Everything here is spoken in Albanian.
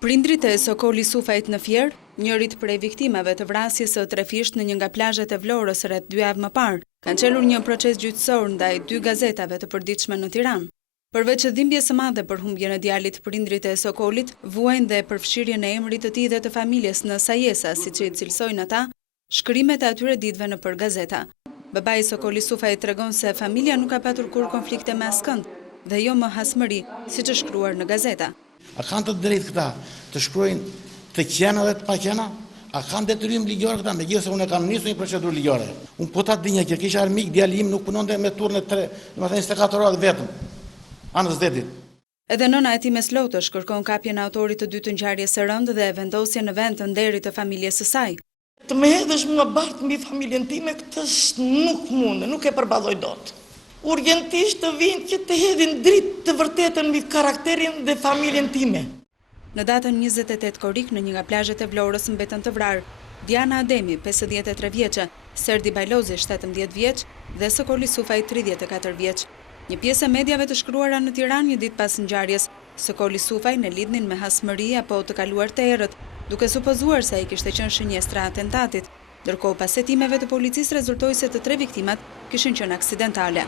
Prindrit e Sokoli Sufajt në Fier, njërit prej viktimave të vrasjes së trefisht në një nga plazhet e Vlorës rreth 2 javë më parë, kanë çelur një proces gjyqësor ndaj 2 gazetave të përditshme në Tiranë. Përveç dhimbjes së madhe për humbjen e djalit, prindrit e Sokolit vuajnë dhe përfshirjen e emrit të tij dhe të familjes në sajesa, siç i cilësojnë ata, shkrimet e atyre ditëve nëpër gazeta. Babai i Sokoli Sufajt tregon se familja nuk ka patur kur konflikte me askënd dhe jo më hasmëri, siç është shkruar në gazeta. A kanë të drejtë këta të shkruajnë të qena dhe të pa qena? A kanë detyrim ligjor këta, megjithëse unë kam nisur një procedurë ligjore. Unë po ta dinja që kisha armik djali im nuk punonte me turne 3, domethënë 24 orë vetëm. Anës detit. Edhe nëna e tij Meslotësh kërkon kapjen e autorit të dytë të ngjarjes së rëndë dhe vendosjen në vend të nderit të familjes së saj. Të më hedhësh mua bart mbi familjen time, këtë nuk mund, nuk e përballoj dot. Urgentisht të vinë që të hedhin dritë të vërtetën mbi karakterin dhe familjen time. Në datën 28 korrik në një nga plazhet e Vlorës mbetën të vrarë Diana Ademi, 53 vjeçë, Serdi Bajlozi, 17 vjeç dhe Sokoli Sufaj, 34 vjeç. Një pjesë e medjave të shkruara në Tiranë një ditë pas ngjarjes, Sokoli Sufaj në lidhnin me hasmëri apo të kaluar të errët, duke supozuar se ai kishte qenë shënjestra e atentatit. Ndërkohë pas hetimeve të policisë rezultoi se të 3 viktimat kishin qenë aksidentale.